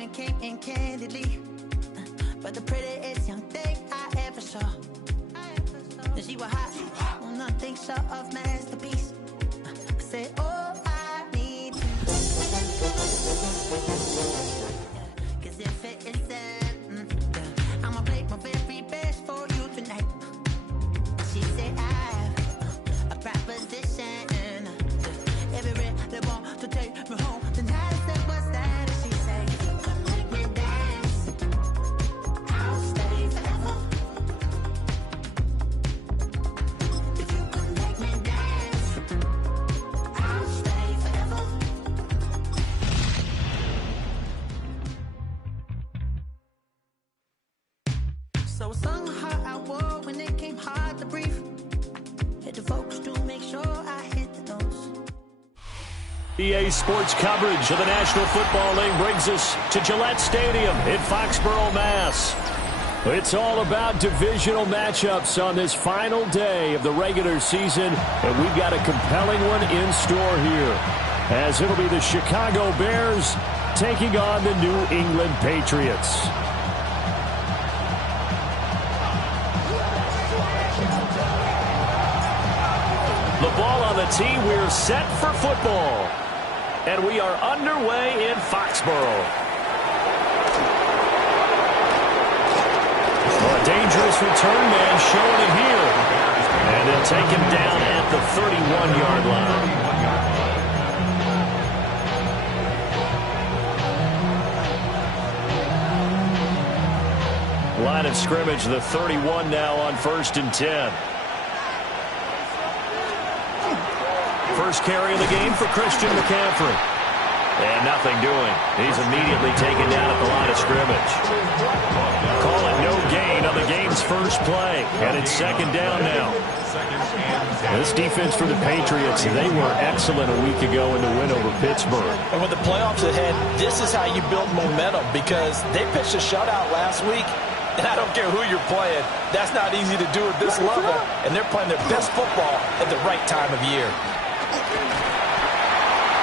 one came in candidly, but the prettiest young thing I ever saw. And she was hot, well, nothing short of masterpiece. I said, oh, I need to. Cause if it isn't, I'ma play my very best for you tonight. She said, I have a proposition. Every red they want to take me home. Tonight I said, what's that? And she said, you can make me dance. I'll stay forever. If you can make me dance, I'll stay forever. So I sung a heart I wore when it came hard to breathe. Hit the focus to make sure I hit the notes. EA Sports coverage of the National Football League brings us to Gillette Stadium in Foxborough, Mass. It's all about divisional matchups on this final day of the regular season, and we've got a compelling one in store here, as it'll be the Chicago Bears taking on the New England Patriots. The ball on the tee, we're set for football. And we are underway in Foxborough. Well, a dangerous return man showing it here. And they'll take him down at the 31-yard line. Line of scrimmage, the 31 now on 1st and 10. First carry of the game for Christian McCaffrey. And nothing doing. He's immediately taken down at the line of scrimmage. Call it no gain on the game's first play. And it's 2nd down now. This defense for the Patriots, they were excellent a week ago in the win over Pittsburgh. And with the playoffs ahead, this is how you build momentum, because they pitched a shutout last week. And I don't care who you're playing. That's not easy to do at this level. And they're playing their best football at the right time of year.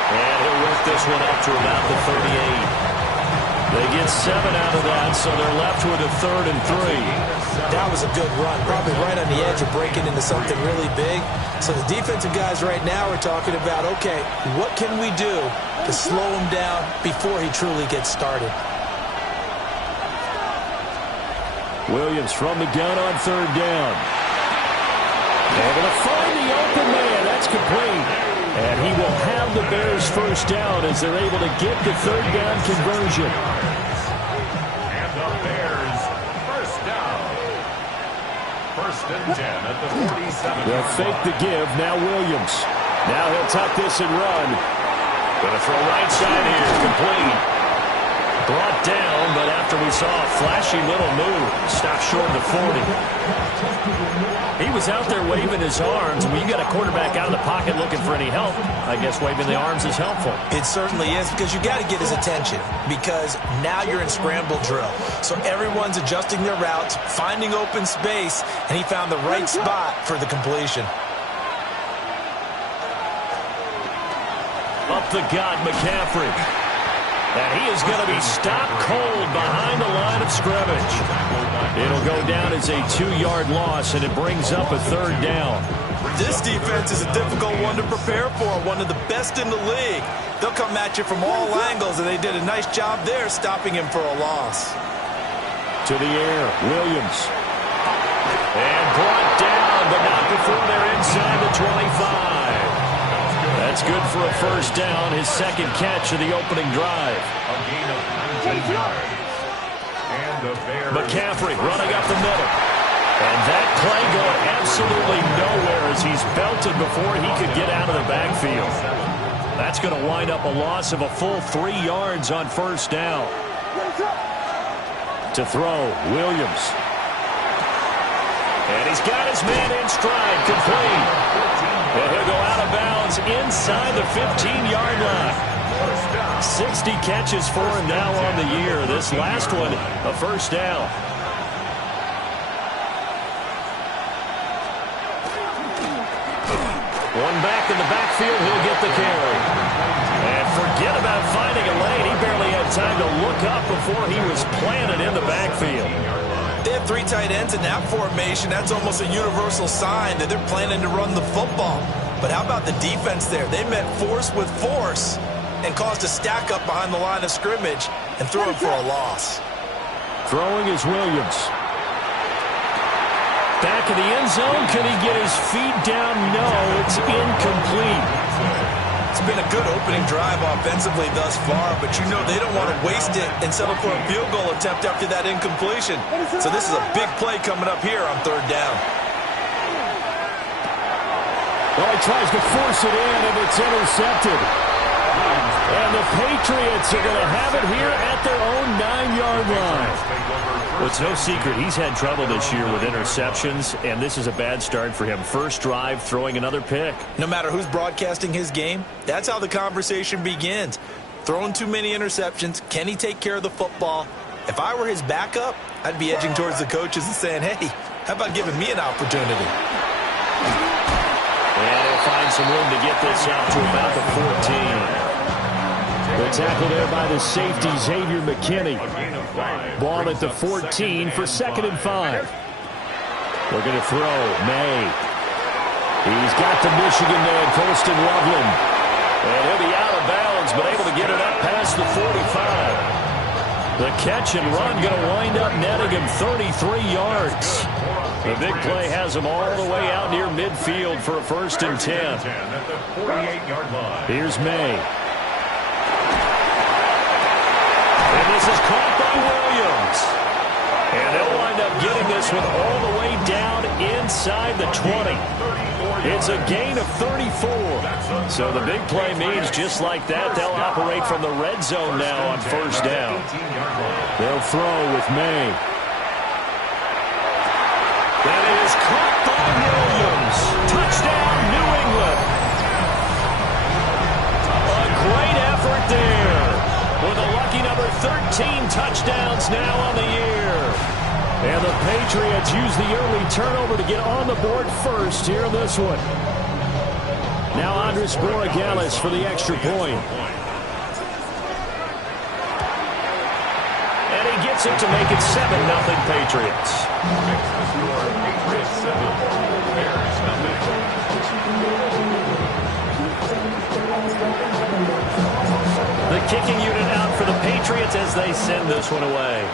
And he'll work this one up to about the 38. They get 7 out of that, so they're left with a 3rd and 3. That was a good run, probably right on the edge of breaking into something really big. So the defensive guys right now are talking about, okay, what can we do to slow him down before he truly gets started? Williams from the gun on 3rd down. Able to find the open man. That's complete. And he will have the Bears first down as they're able to get the 3rd down conversion. And the Bears first down. 1st and 10 at the 47. They'll fake the give. Now Williams. Now he'll tuck this and run. Gonna throw right side here. Complete. Brought down, but after we saw a flashy little move, stopped short of the 40. He was out there waving his arms. When you got a quarterback out of the pocket looking for any help, I guess waving the arms is helpful. It certainly is, because you got to get his attention, because now you're in scramble drill. So everyone's adjusting their routes, finding open space, and he found the right spot for the completion. Up the gut, McCaffrey. And he is going to be stopped cold behind the line of scrimmage. It'll go down as a 2-yard loss, and it brings up a 3rd down. This defense is a difficult one to prepare for, one of the best in the league. They'll come at you from all angles, and they did a nice job there stopping him for a loss. To the air, Williams. And brought down, but not before they're inside the 25. That's good for a first down, his 2nd catch of the opening drive. A gain of 19 yards. And the Bears. McCaffrey running up the middle. And that play going absolutely nowhere as he's belted before he could get out of the backfield. That's going to wind up a loss of a full 3 yards on first down. To throw, Williams. And he's got his man in stride, complete. And he'll go out of bounds inside the 15-yard line. 60 catches for him now on the year. This last one, a first down. One back in the backfield, he'll get the carry. And forget about finding a lane. He barely had time time to look up before he was planted in the backfield. They have 3 tight ends in that formation. That's almost a universal sign that they're planning to run the football. But how about the defense there? They met force with force and caused a stack up behind the line of scrimmage and threw him for a loss. Throwing is Williams. Back of the end zone. Can he get his feet down? No, it's incomplete. It's been a good opening drive offensively thus far, but you know they don't want to waste it and settle for a field goal attempt after that incompletion. So this is a big play coming up here on 3rd down. Well, he tries to force it in, and it's intercepted. And the Patriots are going to have it here at their own 9-yard line. Well, it's no secret he's had trouble this year with interceptions, and this is a bad start for him. First drive, throwing another pick. No matter who's broadcasting his game, that's how the conversation begins. Throwing too many interceptions, can he take care of the football? If I were his backup, I'd be edging towards the coaches and saying, hey, how about giving me an opportunity? And he'll find some room to get this out to about the 14. The tackle there by the safety, Xavier McKinney. Ball at the 14 for 2nd and 5. We're going to throw. May. He's got the Michigan man, Colston Loveland. And he'll be out of bounds, but able to get it up past the 45. The catch and run going to wind up netting him 33 yards. The big play has him all the way out near midfield for a 1st and 10. Here's May. And this is caught by Williams. And they'll wind up getting this one all the way down inside the 20. It's a gain of 34. So the big play means just like that, they'll operate from the red zone now on 1st down. They'll throw with May. And it is caught by Williams. Touchdown, New England. A great effort there. With a lucky number 13 touchdowns now on the year. And the Patriots use the early turnover to get on the board first here in this one. Now Andres Borregales for the extra point. And he gets it to make it 7-0 Patriots. The kicking unit out for the Patriots as they send this one away.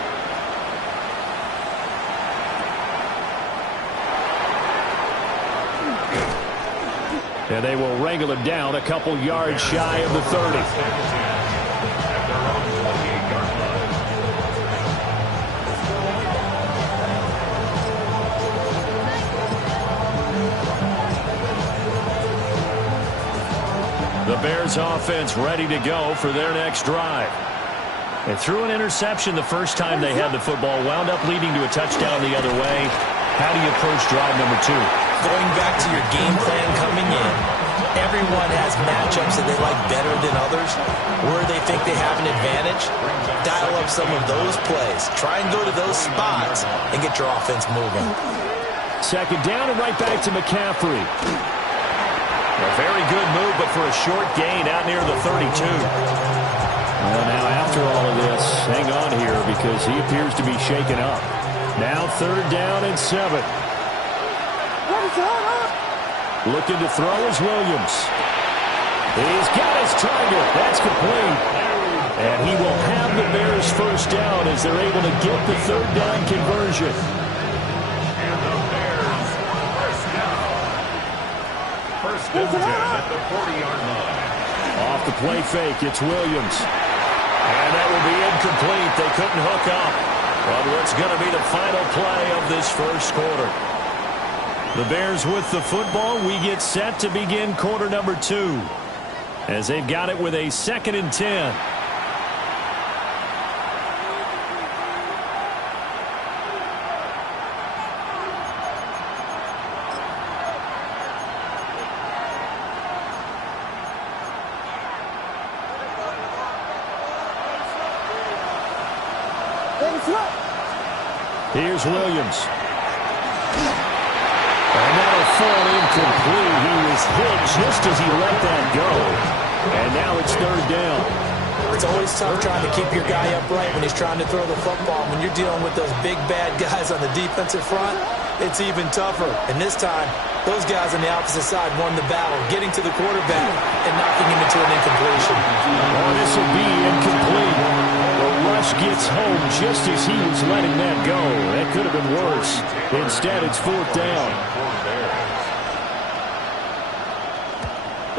And they will wrangle him down a couple yards shy of the 30. The Bears offense ready to go for their next drive. They threw an interception the first time they had the football, wound up leading to a touchdown the other way. How do you approach drive number 2? Going back to your game plan coming in, everyone has matchups that they like better than others, where they think they have an advantage. Dial up some of those plays. Try and go to those spots and get your offense moving. 2nd down and right back to McCaffrey. A very good move, but for a short gain out near the 32. Well, now after all of this, hang on here because he appears to be shaken up. Now 3rd down and 7. Looking to throw is Williams. He's got his target. That's complete. And he will have the Bears 1st down as they're able to get the 3rd down conversion. And the Bears 1st down. 1st and 10 at the 40-yard line. Off the play fake, it's Williams. And that will be incomplete. They couldn't hook up on what's going to be the final play of this 1st quarter. The Bears with the football. We get set to begin quarter number 2 as they've got it with a 2nd and 10. Here's Williams. And that'll fall incomplete. He was hit just as he let that go. And now it's 3rd down. It's always tough trying to keep your guy upright when he's trying to throw the football. When you're dealing with those big, bad guys on the defensive front, it's even tougher. And this time, those guys on the opposite side won the battle, getting to the quarterback and knocking him into an incompletion. Oh, this will be incomplete. The rush gets home just as he was letting that go. That could have been worse. Instead, it's 4th down.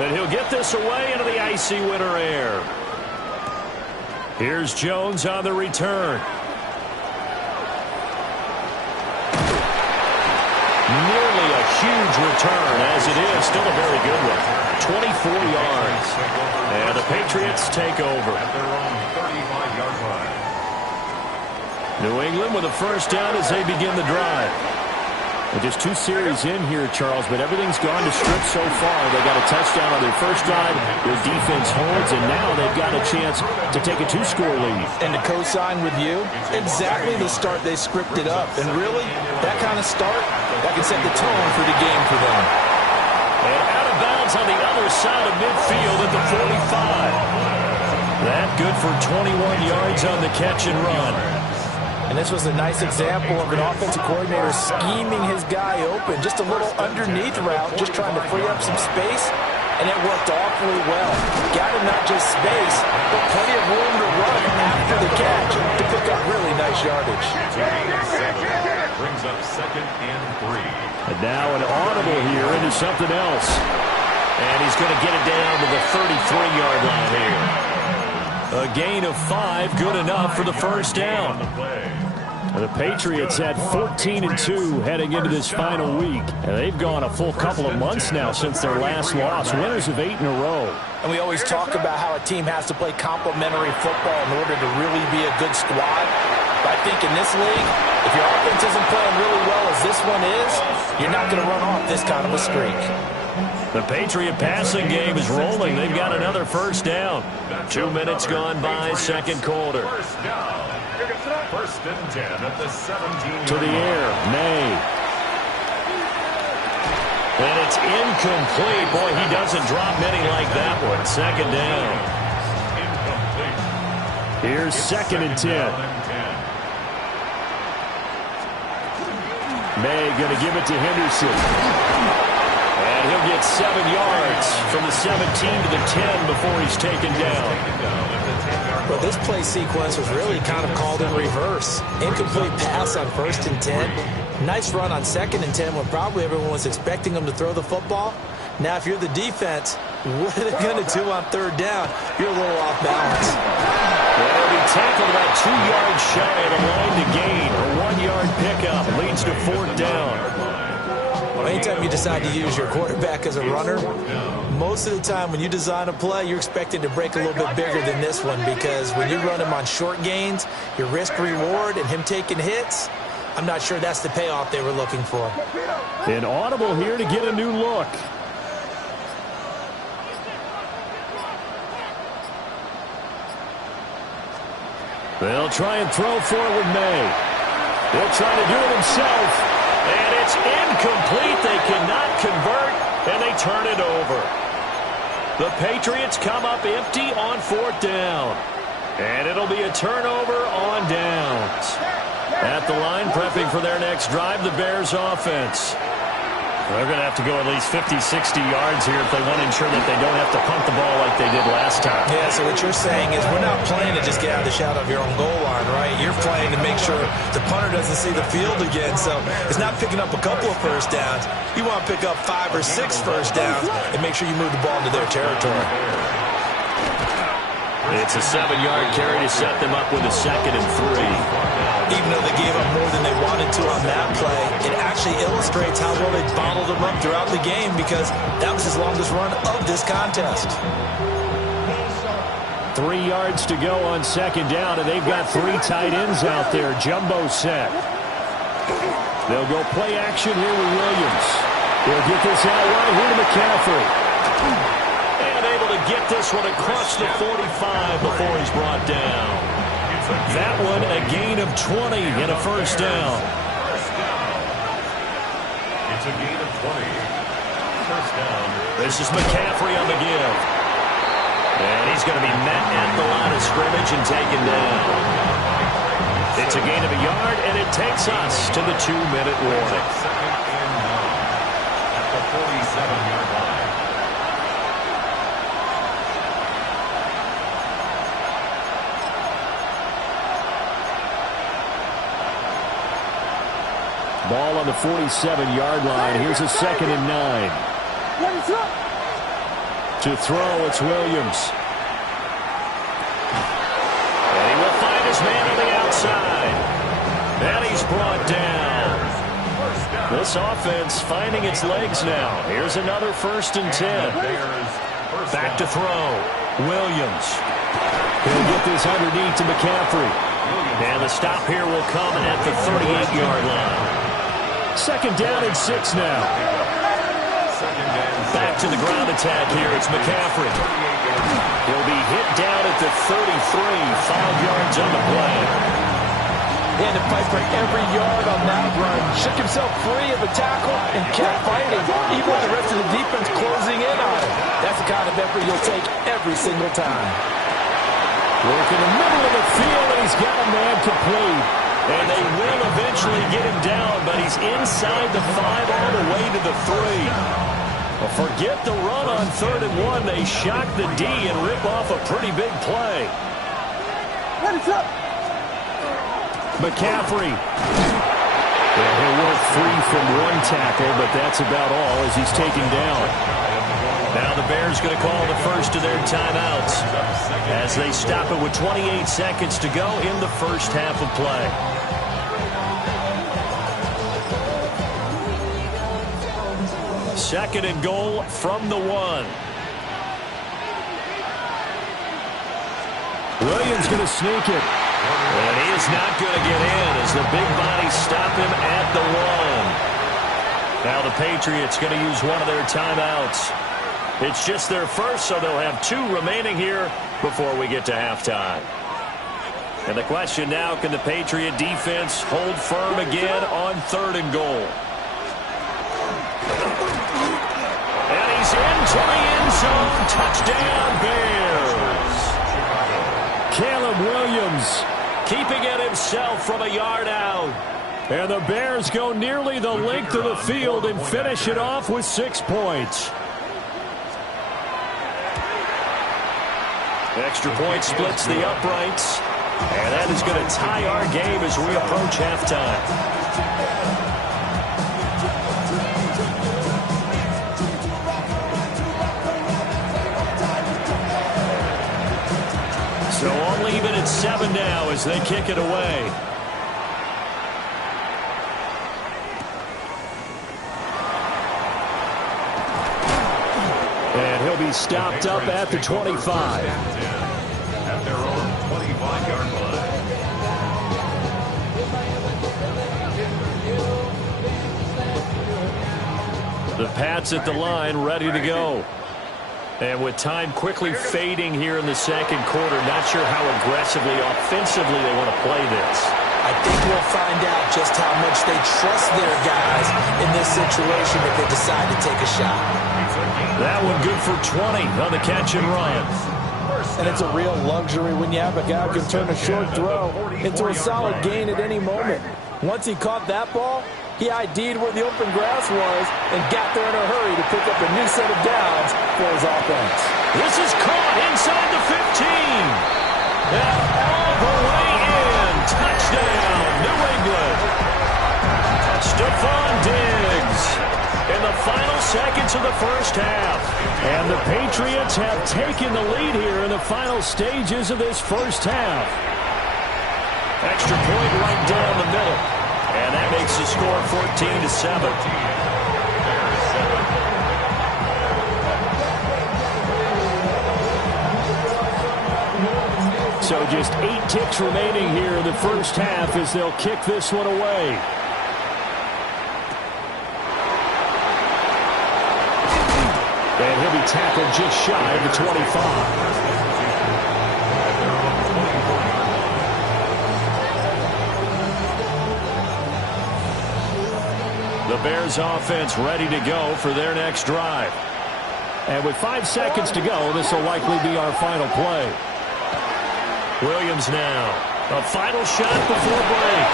And he'll get this away into the icy winter air. Here's Jones on the return. Nearly a huge return, as it is. Still a very good one. 24 yards. And the Patriots take over. At their own 35-yard line. New England with a first down as they begin the drive. And just 2 series in here, Charles, but everything's gone to script so far. They got a touchdown on their first drive. Their defense holds, and now they've got a chance to take a 2-score lead. And to co-sign with you, exactly the start they scripted up. And really, that kind of start, that can set the tone for the game for them. And out of bounds on the other side of midfield at the 45. That good for 21 yards on the catch and run. And this was a nice example of an offensive coordinator scheming his guy open. Just a little underneath route, just trying to free up some space. And it worked awfully well. Got him not just space, but plenty of room to run after the catch to pick up really nice yardage. Brings up 2nd and 3. And now an audible here into something else. And he's going to get it down to the 33-yard line here. A gain of 5, good enough for the first down. The Patriots had 14-2 heading into this final week. And they've gone a full couple of months now since their last loss. Winners of 8 in a row. And we always talk about how a team has to play complementary football in order to really be a good squad. But I think in this league, if your offense isn't playing really well as this one is, you're not going to run off this kind of a streak. The Patriot passing game is rolling. They've got another first down. 2 minutes gone by, second quarter. First down. 1st and 10 at the 17. To the air, May. And it's incomplete. Boy, he doesn't drop many like that one. 2nd down. Incomplete. Here's 2nd and 10. May going to give it to Henderson. And he'll get 7 yards from the 17 to the 10 before he's taken down. Well, this play sequence was really kind of called in reverse. Incomplete pass on 1st and 10. Nice run on 2nd and 10 when probably everyone was expecting him to throw the football. Now, if you're the defense, what are they going to do on 3rd down? You're a little off balance. Well, he tackled about 2 yards shy of the line to gain. A 1-yard pickup leads to 4th down. Anytime you decide to use your quarterback as a runner, most of the time when you design a play, you're expected to break a little bit bigger than this one, because when you run him on short gains, your risk-reward and him taking hits, I'm not sure that's the payoff they were looking for. An audible here to get a new look. They'll try and throw forward May. He'll try to do it himself. And it's incomplete. They cannot convert, and they turn it over. The Patriots come up empty on 4th down. And it'll be a turnover on downs. At the line, prepping for their next drive, the Bears offense. They're going to have to go at least 50, 60 yards here if they want to ensure that they don't have to punt the ball like they did last time. Yeah, so what you're saying is we're not playing to just get out of the shadow of your own goal line, right? You're playing to make sure the punter doesn't see the field again. So it's not picking up a couple of first downs. You want to pick up 5 or 6 first downs and make sure you move the ball into their territory. It's a 7-yard carry to set them up with a 2nd and 3. Even though they gave up more than they wanted to on that play, it actually illustrates how well they bottled them up throughout the game, because that was his longest run of this contest. 3 yards to go on 2nd down, and they've got 3 tight ends out there. Jumbo set. They'll go play action here with Williams. They'll get this out right here to McCaffrey. And able to get this one across the 45 before he's brought down. That one a gain of 20 and a first down. It's a gain of 20. First down. This is McCaffrey on the give. And he's going to be met at the line of scrimmage and taken down. It's a gain of a yard, and it takes us to the 2-minute warning. Second and 9 at the 47-yard line. Ball on the 47-yard line. Here's a 2nd and 9. To throw, it's Williams. And he will find his man on the outside. And he's brought down. This offense finding its legs now. Here's another 1st and 10. Back to throw. Williams. He'll get this underneath to McCaffrey. And the stop here will come at the 38-yard line. 2nd down and 6 now. Back to the ground attack here. It's McCaffrey. He'll be hit down at the 33. 5 yards on the play. He had to fight for every yard on that run. Shook himself free of the tackle and kept fighting, even with the rest of the defense closing in on him. That's the kind of effort you'll take every single time. Work in the middle of the field, and he's got a man complete. And they will eventually get him down, but he's inside the 5 all the way to the 3. Well, forget the run on 3rd and 1. They shock the D and rip off a pretty big play. McCaffrey. Yeah, he'll work free from one tackle, but that's about all as he's taken down. Now the Bears going to call the first of their timeouts as they stop it with 28 seconds to go in the first half of play. Second and goal from the 1. Williams going to sneak it. And he is not going to get in as the big bodies stop him at the 1. Now the Patriots going to use one of their timeouts. It's just their first, so they'll have 2 remaining here before we get to halftime. And the question now, can the Patriot defense hold firm again on 3rd and goal? And he's into the end zone. Touchdown, Bears. Caleb Williams keeping it himself from a yard out. And the Bears go nearly the length of the field and finish it off with 6 points. Extra point splits the uprights. And that is going to tie our game as we approach halftime. So all even at 7 now as they kick it away. And he'll be stopped up at the 25. At their own 25-yard line. The Pats at the line, ready to go. And with time quickly fading here in the second quarter, not sure how aggressively, offensively they want to play this. I think we'll find out just how much they trust their guys in this situation if they decide to take a shot. That one good for 20 on the catch and run. And it's a real luxury when you have a guy who can turn a short throw into a solid gain at any moment. Once he caught that ball, he ID'd where the open grass was and got there in a hurry to pick up a new set of downs for his offense. This is caught inside the 15. And all the way in. Touchdown, New England. Stephon Diggs in the final seconds of the first half. And the Patriots have taken the lead here in the final stages of this first half. Extra point right down the middle. And that makes the score 14-7. So just 8 ticks remaining here in the first half as they'll kick this one away. And he'll be tackled just shy of the 25. The Bears offense ready to go for their next drive. And with 5 seconds to go, this will likely be our final play. Williams now. A final shot before break.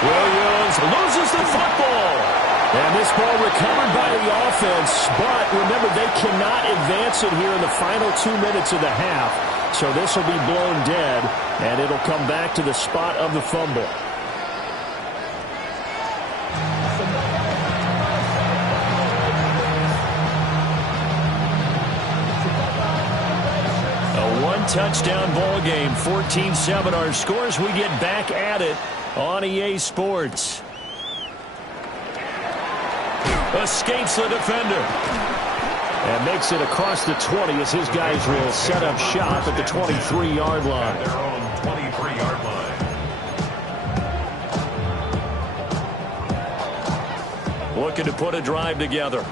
Williams loses the football. And this ball recovered by the offense. But remember, they cannot advance it here in the final 2 minutes of the half. So this will be blown dead, and it'll come back to the spot of the fumble. A one-touchdown ball game, 14-7 our scores. We get back at it on EA Sports. Escapes the defender. And makes it across the 20 as his guys will set up shop at the 23-yard line. Their own 23-yard line. Looking to put a drive together.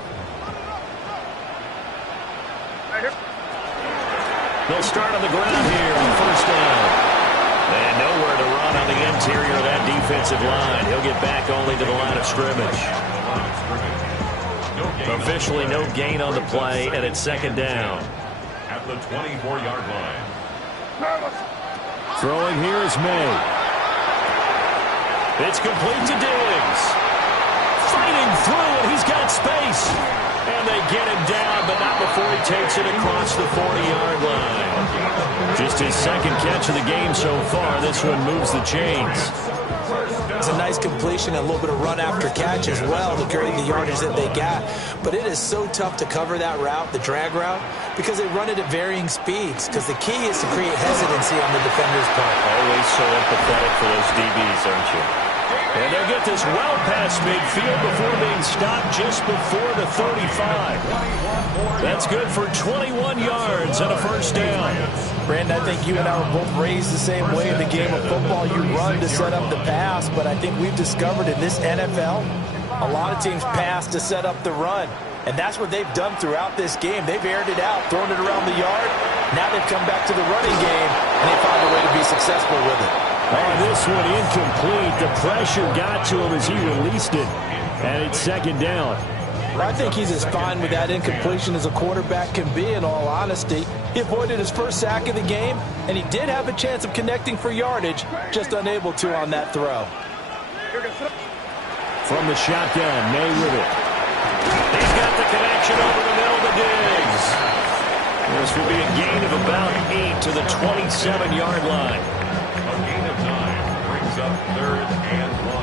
They'll start on the ground here on first down. And nowhere to run on the interior of that defensive line. He'll get back only to the line of scrimmage. Officially no gain on the play, and it's second down. At the 24-yard line. Throwing here is May. It's complete to Diggs. Fighting through, and he's got space. And they get him down, but not before he takes it across the 40-yard line. Just his second catch of the game so far. This one moves the chains. It's a nice completion, a little bit of run after catch as well to carry the yardage that they got. But it is so tough to cover that route, the drag route, because they run it at varying speeds. Because the key is to create hesitancy on the defender's part. Always so empathetic for those DBs, aren't you? And they'll get this well past midfield before being stopped just before the 35. That's good for 21 yards and a first down. Brandon, I think you and I were both raised the same way in the game of football. You run to set up the pass, but I think we've discovered in this NFL, a lot of teams pass to set up the run. And that's what they've done throughout this game. They've aired it out, thrown it around the yard. Now they've come back to the running game, and they found a way to be successful with it. Oh, this one incomplete. The pressure got to him as he released it. And it's second down. I think he's as fine with that incompletion as a quarterback can be, in all honesty. He avoided his first sack of the game, and he did have a chance of connecting for yardage, just unable to on that throw. From the shotgun, May with it. He's got the connection over the middle to Diggs. This will be a gain of about 8 to the 27-yard line. A gain of 9 brings up 3rd and 1.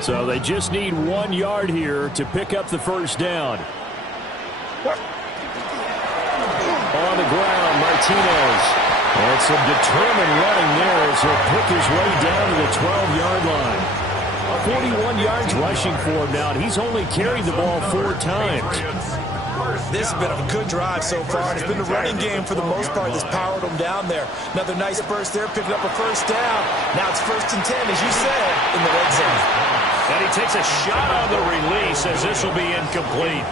So they just need 1 yard here to pick up the first down. On the ground, Martinez. And some determined running there as he'll pick his way down to the 12-yard line. 41 yards rushing for him now, and he's only carried the ball 4 times. This has been a good drive so far. It's been the running game for the most part that's powered them down there. Another nice burst there, picking up a first down. Now it's 1st and 10, as you said, in the red zone. And he takes a shot on the release as this will be incomplete.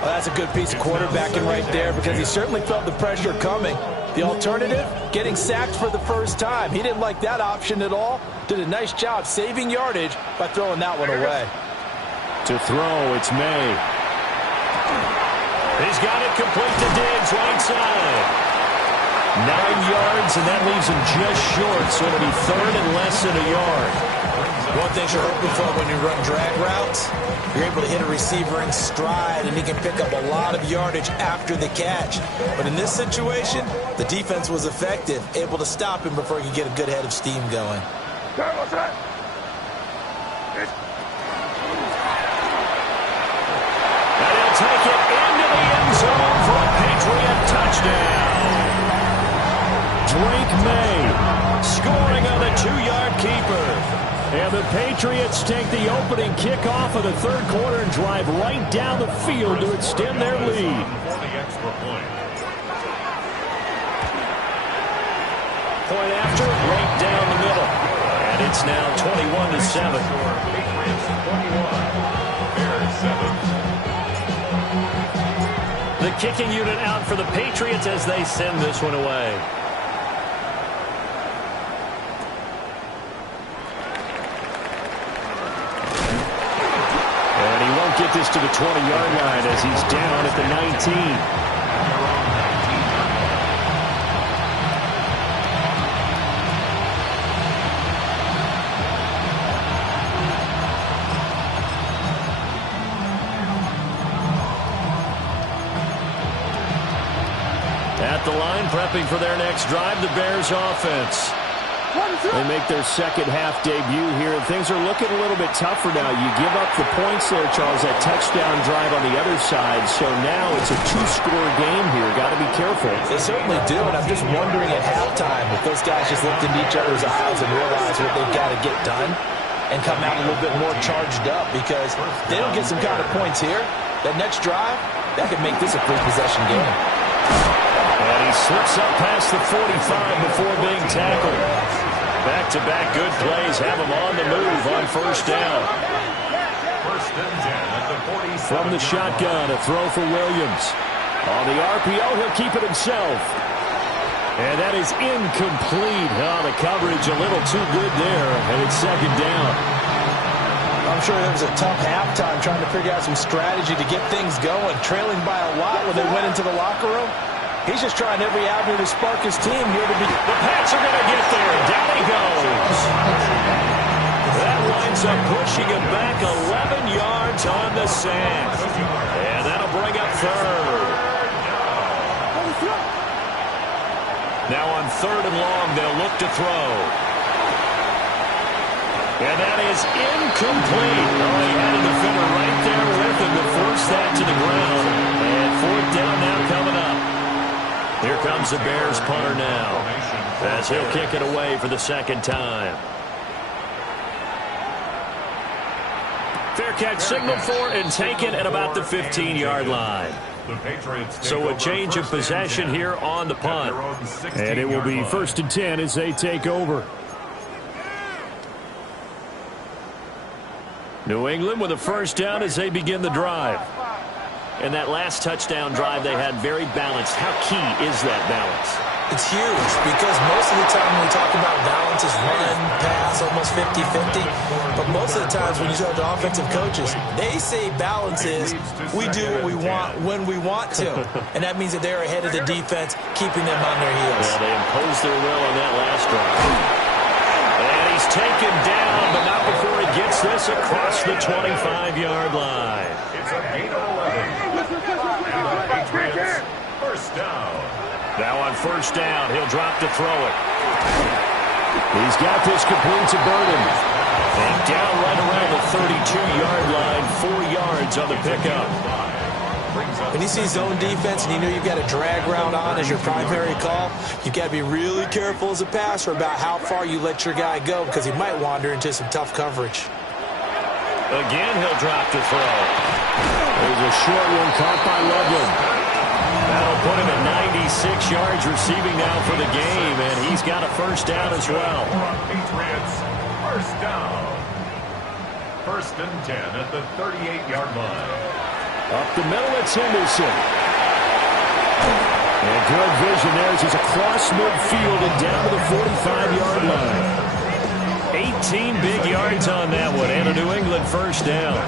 Well, that's a good piece of quarterbacking right there because he certainly felt the pressure coming. The alternative, getting sacked for the first time. He didn't like that option at all. Did a nice job saving yardage by throwing that one away. To throw, it's May. He's got it complete to Diggs, right side. 9 yards, and that leaves him just short, so it'll be 3rd and less than a yard. One thing you're hoping for when you run drag routes, you're able to hit a receiver in stride, and he can pick up a lot of yardage after the catch. But in this situation, the defense was effective, able to stop him before he could get a good head of steam going. And he'll take it into the end zone for a Patriot touchdown. Drake May scoring on the 2-yard keeper. And the Patriots take the opening kickoff of the 3rd quarter and drive right down the field to extend their lead. Point after, right down the middle. And it's now 21-7. Patriots 21, Bears 7. The kicking unit out for the Patriots as they send this one away. get this to the 20-yard line as he's down at the 19. At the line, prepping for their next drive, the Bears offense. They make their second-half debut here, and things are looking a little bit tougher now. You give up the points there, Charles, that touchdown drive on the other side, so now it's a two-score game here. Got to be careful. They certainly do, and I'm just wondering at halftime if those guys just looked into each other's eyes and realized what they've got to get done and come out a little bit more charged up, because they don't get some kind of points here. That next drive, that could make this a free-possession game. And he slips up past the 45 before being tackled. Back-to-back good plays have him on the move on first down. First and 10 at the 47. From the shotgun, a throw for Williams. On the RPO, he'll keep it himself. And that is incomplete. Oh, the coverage a little too good there, and it's second down. I'm sure it was a tough halftime trying to figure out some strategy to get things going, trailing by a lot when they went into the locker room. He's just trying every avenue to spark his team here to be. The Pats are going to get there. Down he goes. That winds up pushing him back 11 yards on the sack. And that'll bring up third. Now on third and long, they'll look to throw. And that is incomplete. Oh, he had a defender right there with him to force that to the ground. And fourth down now coming up. Here comes the Bears punter now, as he'll kick it away for the second time. Fair catch signaled for and taken at about the 15-yard line. So a change of possession here on the punt. And it will be first and 10 as they take over. New England with a first down as they begin the drive. And that last touchdown drive they had very balanced. How key is that balance? It's huge, because most of the time when we talk about balance is run, pass, almost 50-50. But most of the times when you talk to offensive coaches, they say balance is we do what we want when we want to. And that means that they're ahead of the defense, keeping them on their heels. Yeah, they imposed their will on that last drive. And he's taken down, but not before he gets this across the 25-yard line. It's a gain of 11. And the Patriots first down. Now on first down, he'll drop to throw it. He's got this complete to Burden. And down right around the 32-yard line, 4 yards on the pickup. When you see zone defense and you know you've got a drag route on as your primary call, you've got to be really careful as a passer about how far you let your guy go, because he might wander into some tough coverage. Again, he'll drop to throw. There's a short one caught by Loveland. That'll put him at 96 yards receiving now for the game, and he's got a first down as well. Patriots first down. First and 10 at the 38-yard line. Up the middle, it's Henderson. And good vision there as he's across midfield and down to the 45-yard line. 18 big yards on that one, and a New England first down.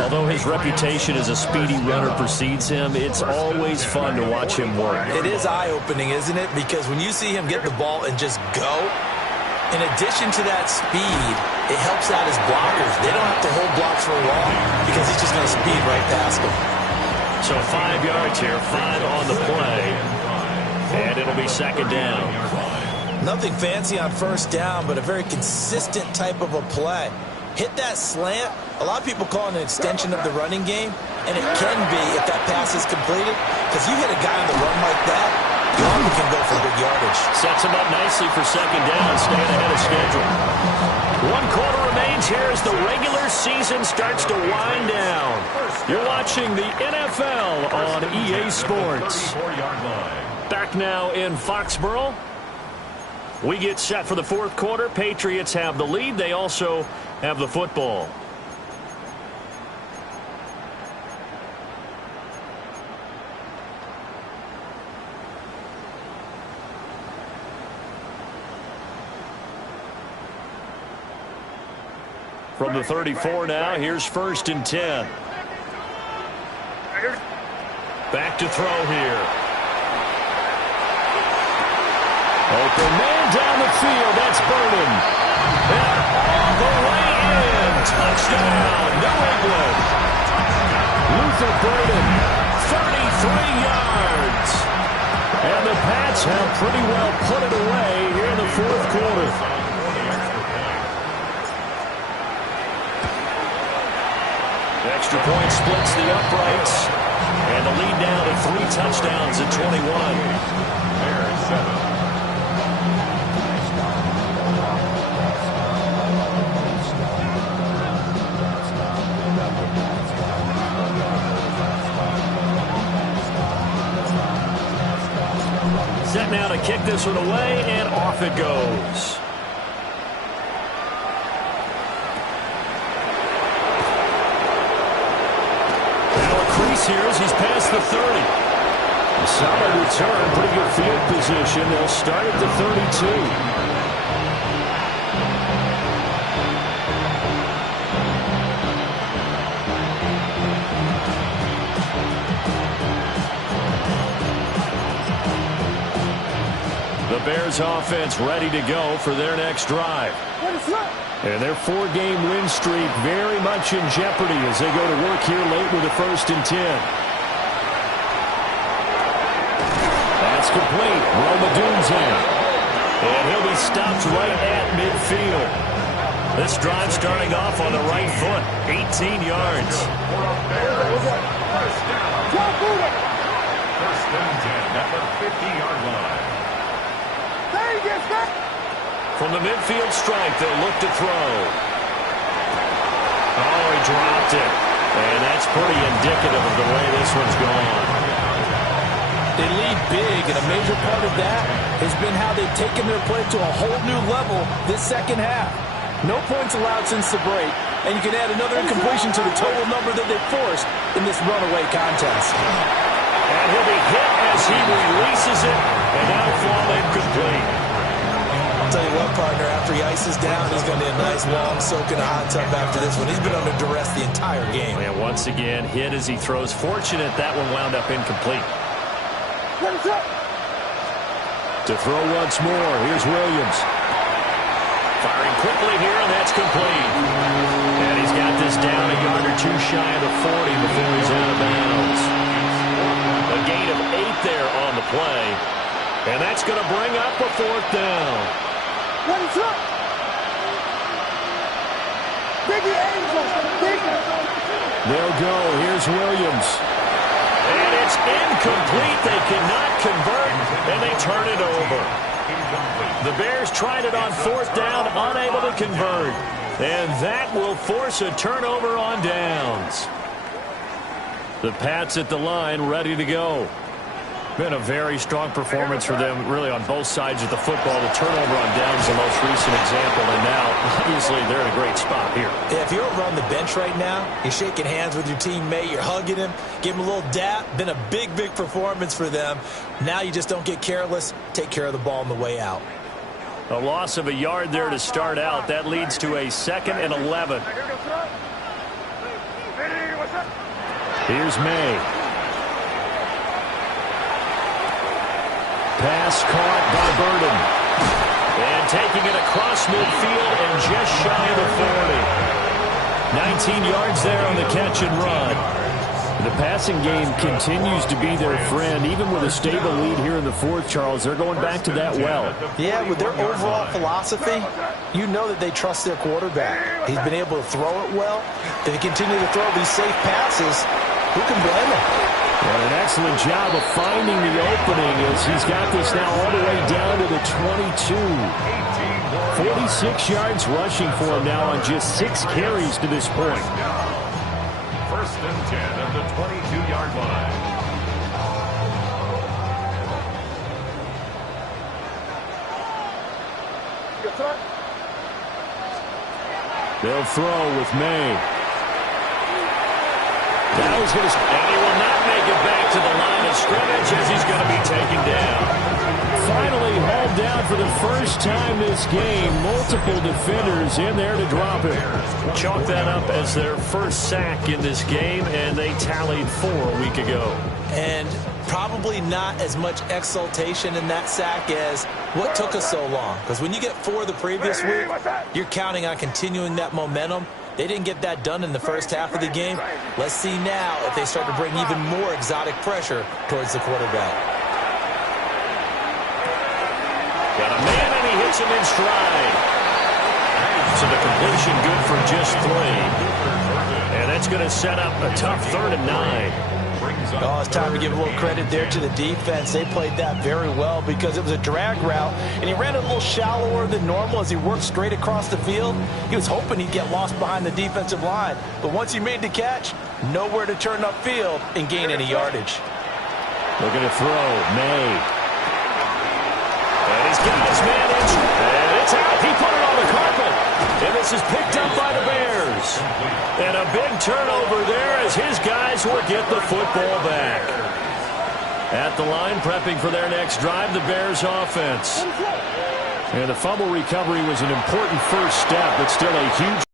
Although his reputation as a speedy runner precedes him, it's always fun to watch him work. It is eye-opening, isn't it? Because when you see him get the ball and just go, in addition to that speed, it helps out his blockers. They don't have to hold blocks for long because he's just going to speed right past them. So 5 yards here, 5 on the play, and it'll be second down. Nothing fancy on first down, but a very consistent type of a play. Hit that slant. A lot of people call it an extension of the running game, and it can be if that pass is completed, because you hit a guy on the run like that, you often can go for big yardage. Sets him up nicely for second down, staying ahead of schedule. 1 quarter remains here as the regular season starts to wind down. You're watching the NFL on EA Sports. Back now in Foxborough. We get set for the fourth quarter. Patriots have the lead. They also have the football. From the 34 now, here's first and 10. Back to throw here. Open man down the field. That's Burden. And all the way in. Touchdown, New England. Luther Burden, 33 yards. And the Pats have pretty well put it away here in the fourth quarter. The extra point splits the uprights. And the lead down to 3 touchdowns at 21. Bears 7. Set now to kick this one away, and off it goes. Now a crease here as he's past the 30. A solid return, pretty good field position. They'll start at the 32. The Bears offense ready to go for their next drive. And their 4-game win streak very much in jeopardy as they go to work here late with a 1st and 10. That's complete. Romadunze. And he'll be stopped right at midfield. This drive starting off on the right foot. 18 yards. First and 10 at the 50-yard line. From the midfield stripe, they'll look to throw. Oh, he dropped it. And that's pretty indicative of the way this one's gone. They lead big, and a major part of that has been how they've taken their play to a whole new level this second half. No points allowed since the break, and you can add another incompletion to the total number that they've forced in this runaway contest. And he'll be hit as he releases it, and that'll fall incomplete. I'll tell you what, partner, after he ices down, he's going to need a nice long soak in a hot tub after this one. He's been under duress the entire game. And once again, hit as he throws. Fortunate that one wound up incomplete. To throw once more, here's Williams. Firing quickly here, and that's complete. And he's got this down a yard or two shy of the 40 before he's out of bounds. A gain of 8 there on the play. And that's going to bring up a 4th down. They'll go. Here's Williams. And it's incomplete. They cannot convert, and they turn it over. The Bears tried it on 4th down, unable to convert. And that will force a turnover on downs. The Pats at the line, ready to go. Been a very strong performance for them, really, on both sides of the football. The turnover on downs, the most recent example, and now, obviously, they're in a great spot here. Yeah, if you're over on the bench right now, you're shaking hands with your teammate, you're hugging him, give him a little dap. Been a big, big performance for them. Now you just don't get careless. Take care of the ball on the way out. A loss of a yard there to start out. That leads to a 2nd and 11. Here's May. Pass caught by Burden. And taking it across midfield and just shy of the 40. 19 yards there on the catch and run. The passing game continues to be their friend. Even with a stable lead here in the 4th, Charles, they're going back to that well. Yeah, with their overall philosophy, you know that they trust their quarterback. He's been able to throw it well. If they continue to throw these safe passes, who can blame them? And an excellent job of finding the opening as he's got this now all the way down to the 22. 46 yards rushing for him now on just 6 carries to this point. First and 10 at the 22-yard line. They'll throw with May. Now he's going to, and he will not make it back to the line of scrimmage as he's going to be taken down. Finally hauled down for the first time this game, multiple defenders in there to drop it. Chalk that up as their first sack in this game, and they tallied 4 a week ago. And probably not as much exultation in that sack as what took us so long. Because when you get 4 the previous week, you're counting on continuing that momentum. They didn't get that done in the first half of the game. Let's see now if they start to bring even more exotic pressure towards the quarterback. Got a man, and he hits him in stride. So the completion good for just 3. And that's going to set up a tough 3rd and 9. Oh, it's time to give a little credit there to the defense. They played that very well because it was a drag route, and he ran a little shallower than normal as he worked straight across the field. He was hoping he'd get lost behind the defensive line, but once he made the catch, nowhere to turn upfield and gain any yardage. Looking to throw, May. And he's got his man in, and it's out. He put it on the carpet, and this is picked up by the Bears. And a big turnover there as his guys will get the football back. At the line, prepping for their next drive, the Bears offense. And the fumble recovery was an important first step, but still a huge.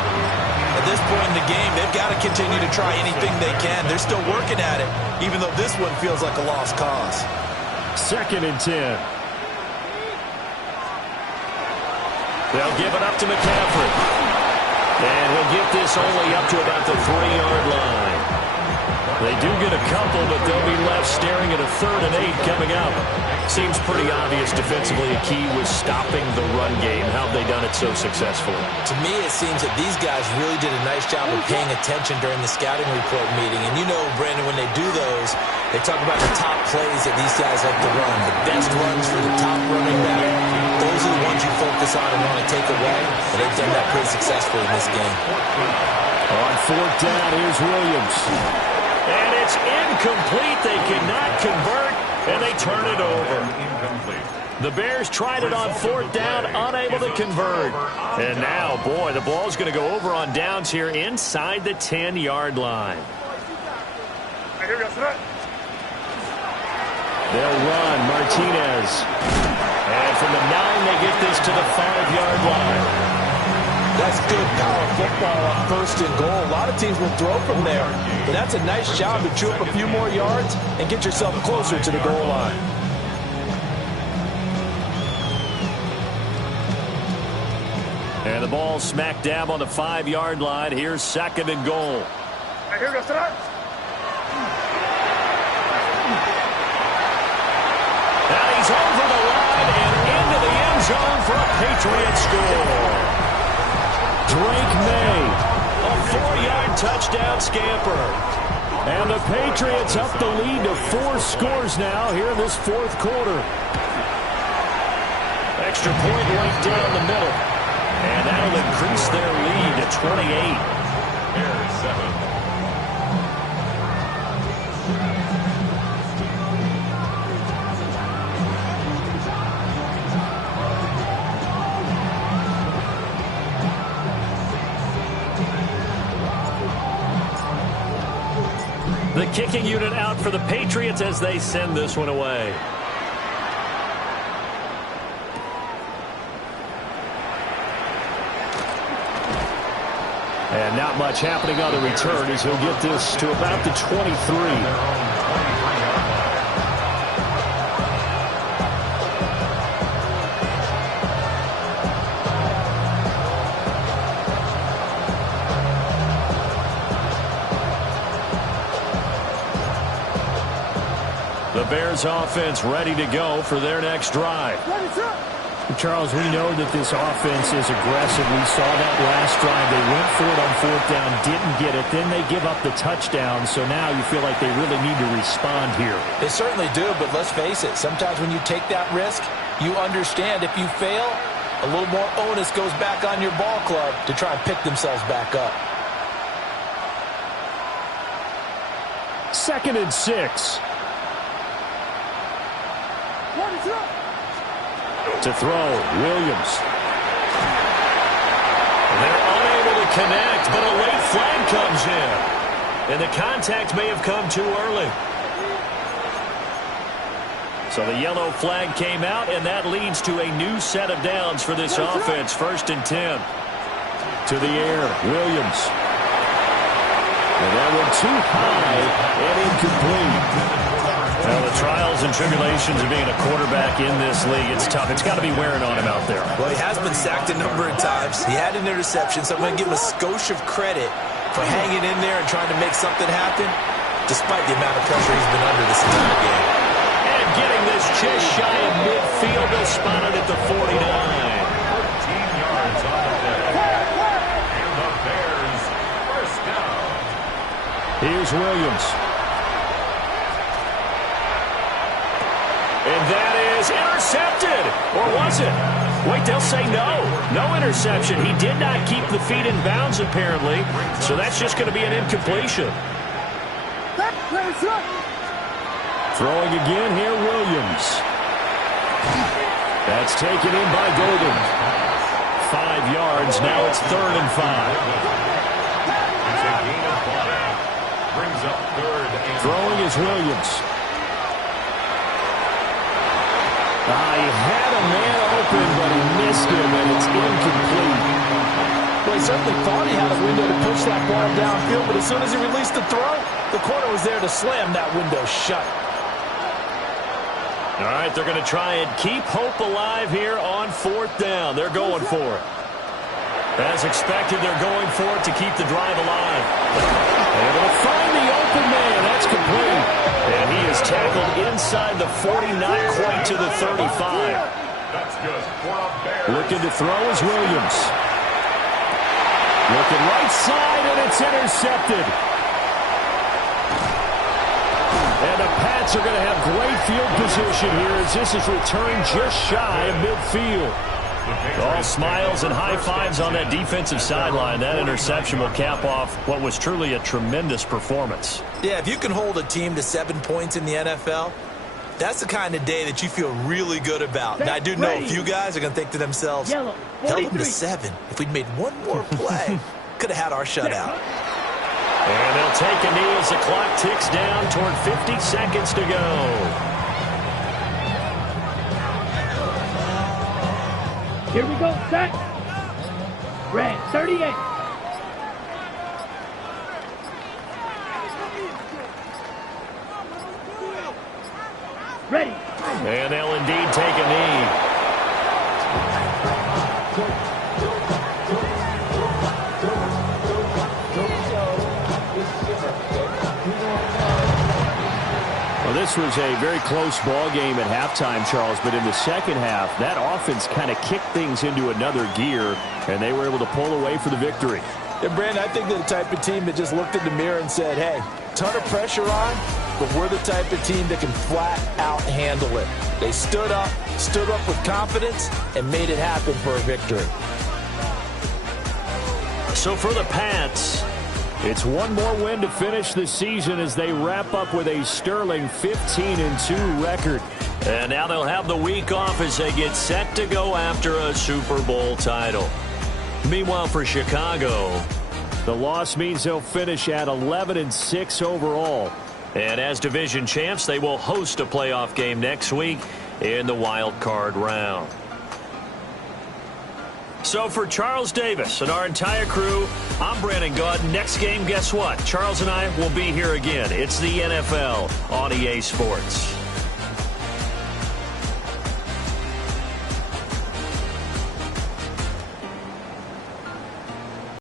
At this point in the game, they've got to continue to try anything they can. They're still working at it, even though this one feels like a lost cause. 2nd and 10. They'll give it up to McCaffrey. And he'll get this only up to about the 3-yard line. They do get a couple, but they'll be left staring at a 3rd and 8 coming up. Seems pretty obvious defensively a key was stopping the run game. How have they done it so successfully? To me, it seems that these guys really did a nice job of paying attention during the scouting report meeting. And you know, Brandon, when they do those, they talk about the top plays that these guys like to run, the best runs for the top running back. Those are the ones you focus on and want to take away, and they've done that pretty successfully in this game. On 4th down, here's Williams. And it's incomplete. They cannot convert, and they turn it over. The Bears tried it on 4th down, unable to convert. And now, boy, the ball's going to go over on downs here inside the 10-yard line. They'll run Martinez. And from the 9, they get this to the 5-yard line. That's good power football on 1st and goal. A lot of teams will throw from there. But that's a nice job to chew up a few more yards and get yourself closer to the goal line. And the ball smack dab on the 5-yard line. Here's 2nd and goal. And he's over the line and into the end zone for a Patriots score. Drake May, a 4-yard touchdown scamper. And the Patriots up the lead to 4 scores now here in this 4th quarter. Extra point right down the middle. And that'll increase their lead to 28. Bears 7. The kicking unit out for the Patriots as they send this one away. And not much happening on the return as he'll get this to about the 23. The Bears offense ready to go for their next drive. Charles, we know that this offense is aggressive. We saw that last drive. They went for it on 4th down, didn't get it. Then they give up the touchdown. So now you feel like they really need to respond here. They certainly do, but let's face it. Sometimes when you take that risk, you understand if you fail, a little more onus goes back on your ball club to try and pick themselves back up. 2nd and 6. To throw, Williams. They're unable to connect, but a late flag comes in. And the contact may have come too early. So the yellow flag came out, and that leads to a new set of downs for this offense. 1st and 10. To the air, Williams. And that one too high and incomplete. Now, the trials and tribulations of being a quarterback in this league, it's tough. It's got to be wearing on him out there. Well, he has been sacked a number of times. He had an interception, so I'm going to give him a skosh of credit for hanging in there and trying to make something happen, despite the amount of pressure he's been under this entire game. And getting this just shy of midfield, they'll spot it at the 49. 14 yards on the day. And the Bears, 1st down. Here's Williams. And that is intercepted. Or was it? Wait, they'll say no. No interception. He did not keep the feet in bounds, apparently. So that's just going to be an incompletion. Throwing again here, Williams. That's taken in by Golden. 5 yards. Now it's 3rd and 5. It's a gain of 5. Brings up 3rd and Throwing is Williams. He had a man open, but he missed him, and it's incomplete. Well, he certainly thought he had a window to push that ball downfield, but as soon as he released the throw, the corner was there to slam that window shut. All right, they're going to try and keep hope alive here on 4th down. They're going for it. As expected, they're going for it to keep the drive alive. And they'll find the open man. That's complete. And he is tackled inside the 40, not quite to the 35. that's good for a Bears. Looking to throw is Williams. Looking right side, and it's intercepted. And the Pats are going to have great field position here as this is returned just shy of midfield. All smiles and high fives on that defensive sideline. That interception will cap off what was truly a tremendous performance. Yeah, if you can hold a team to 7 points in the NFL, that's the kind of day that you feel really good about. And I do know a few guys are going to think to themselves, held them to 7. If we'd made one more play, could have had our shutout. And they'll take a knee as the clock ticks down toward 50 seconds to go. Here we go, set. Red, 38. Ready. And they'll indeed take a knee. Well, this was a very close ball game at halftime, Charles, but in the second half, that offense kind of kicked things into another gear, and they were able to pull away for the victory. Yeah, Brandon, I think they're the type of team that just looked in the mirror and said, hey, ton of pressure on, but we're the type of team that can flat out handle it. They stood up with confidence, and made it happen for a victory. So for the Pats, it's one more win to finish the season as they wrap up with a sterling 15-2 record. And now they'll have the week off as they get set to go after a Super Bowl title. Meanwhile, for Chicago, the loss means they'll finish at 11-6 overall. And as division champs, they will host a playoff game next week in the wild card round. So for Charles Davis and our entire crew, I'm Brandon Gaud. Next game, guess what? Charles and I will be here again. It's the NFL on EA Sports.